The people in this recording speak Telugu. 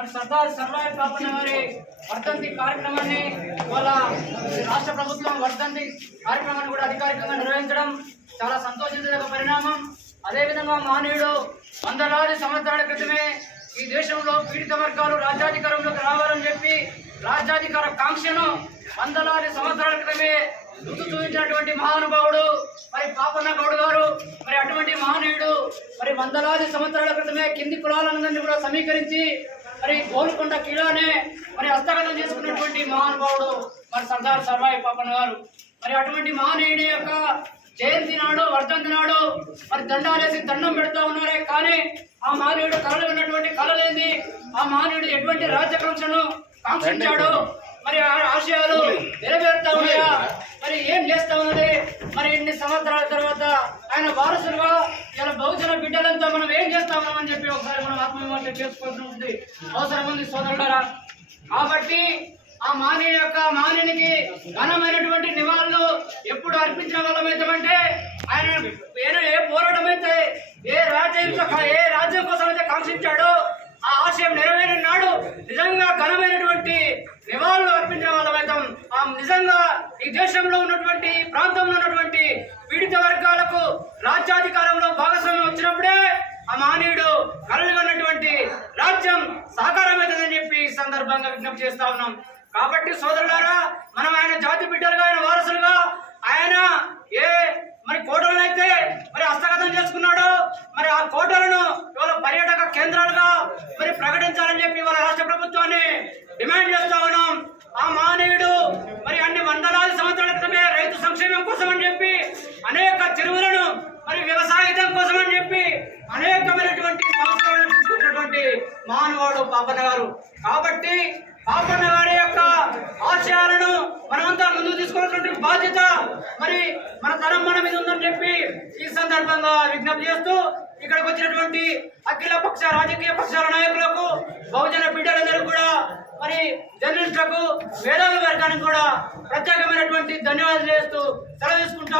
మరి సర్దార్ సర్వాయి పాపన్న గారి వర్ధంతి కార్యక్రమాన్ని వాళ్ళ రాష్ట్ర ప్రభుత్వం వర్ధంతి కార్యక్రమాన్ని కూడా అధికారికంగా నిర్వహించడం చాలా సంతోషించదగ్గ పరిణామం. అదేవిధంగా మానవుడు వందలాది సంవత్సరాల క్రితమే ఈ దేశంలో పీడిత వర్గాలు రాజ్యాధికారంలోకి రావాలని చెప్పి రాజ్యాధికార కాంక్షను వందలాది సంవత్సరాల క్రితమే రుచి చూపించినటువంటి మహానుభావుడు మరి పాపన్న గౌడ్ గారు మరి అటువంటి మహనీయుడు మరి వందలాది సంవత్సరాల క్రితమే కింది కులాలందరినీ కూడా సమీకరించి మరి గోల్కొండ కిలోనే మరి హస్తగతం చేసుకున్నటువంటి మహానుభావుడు మరి సర్దార్ సర్వాయి పాపన్న గారు. మరి అటువంటి మహనీయుడి యొక్క జయంతి నాడు వర్ధంతి నాడు మరి దండాలేసి దండం పెడుతూ ఉన్నారే. కానీ ఆ మానవుడు కళలు ఉన్నటువంటి కళలేంది ఆ మానవుడు ఎటువంటి రాజ్యకాంక్షను కాంక్షించాడు మరి ఆశయాలు నెరవేరుతా ఉన్నాయా? మరి ఏం చేస్తా ఉన్నది? మరి ఇన్ని సంవత్సరాల తర్వాత ఆయన వారసులుగా ఇలా బహుజన బిడ్డలంతా మనం ఏం చేస్తా ఉన్నామని చెప్పి ఒకసారి ఆత్మవిమర్శ చేసుకోవాల్సి ఉంది. అవసరం ఉంది సోదరులారా. కాబట్టి ఆ మాని యొక్క మానినికి ఘనమైనటువంటి నివాళులు ఎప్పుడు అర్పించిన వాళ్ళమైతే ఆయన ఏ- ఏ పోరాటం అయితే ఏ రాజ్యం ఏ రాజ్యం కోసం అయితే కాంక్షించాడో ఆ ఆశయం నెరవేరిన నాడు నిజంగా ఘనమైనటువంటి నివాళులు అర్పించిన వాళ్ళమైతాం ఆ నిజంగా ఈ దేశంలో ఉన్నటువంటి ఈ ప్రాంతంలో ఉన్నటువంటి పీడిత వర్గాలకు రాజ్యాధికారంలో భాగస్వామ్యం వచ్చినప్పుడే ఆ మానవుడు కలలుగన్నటువంటి రాజ్యం సాకారమవుతుందని చెప్పి ఈ సందర్భంగా విజ్ఞప్తి చేస్తా ఉన్నాం. కాబట్టి సోదరులారా మనం ఆయన జాతి బిడ్డలుగా ఆయన వారసులుగా ఆయన ఏ మరి కోటలనైతే మరి హస్తగతం చేసుకున్నాడో మరి ఆ కోటలను ఇవాళ పర్యాటక కేంద్రాలుగా మరి ప్రకటించాలని చెప్పి ఇవాళ రాష్ట్ర ప్రభుత్వాన్ని డిమాండ్ చేస్తా ఉన్నాం. ఆ మానవుడు మరి అన్ని వందలాది సంవత్సరాల క్రితమే రైతు సంక్షేమం కోసం అని చెప్పి అనేక చెరువులను మరి వ్యవసాయం కోసం అని చెప్పి అనేక ఉన్నటువంటి మానవాడు పాపన్న గారు కాబట్టి పాపన్న గారి యొక్క ఆశయాలను మనమంతా ముందుకు తీసుకోవాల్సినటువంటి బాధ్యత మరి మన తరం మన మీద ఉందని చెప్పి ఈ సందర్భంగా విజ్ఞప్తి చేస్తూ ఇక్కడికి వచ్చినటువంటి అఖిల పక్ష రాజకీయ పక్షాల నాయకులకు బహుజన బిడ్డలందరూ కూడా మరి జర్నలిస్టులకు మేధావి వర్గానికి కూడా ప్రత్యేకమైనటువంటి ధన్యవాదాలు చేస్తూ సెలవు తీసుకుంటాం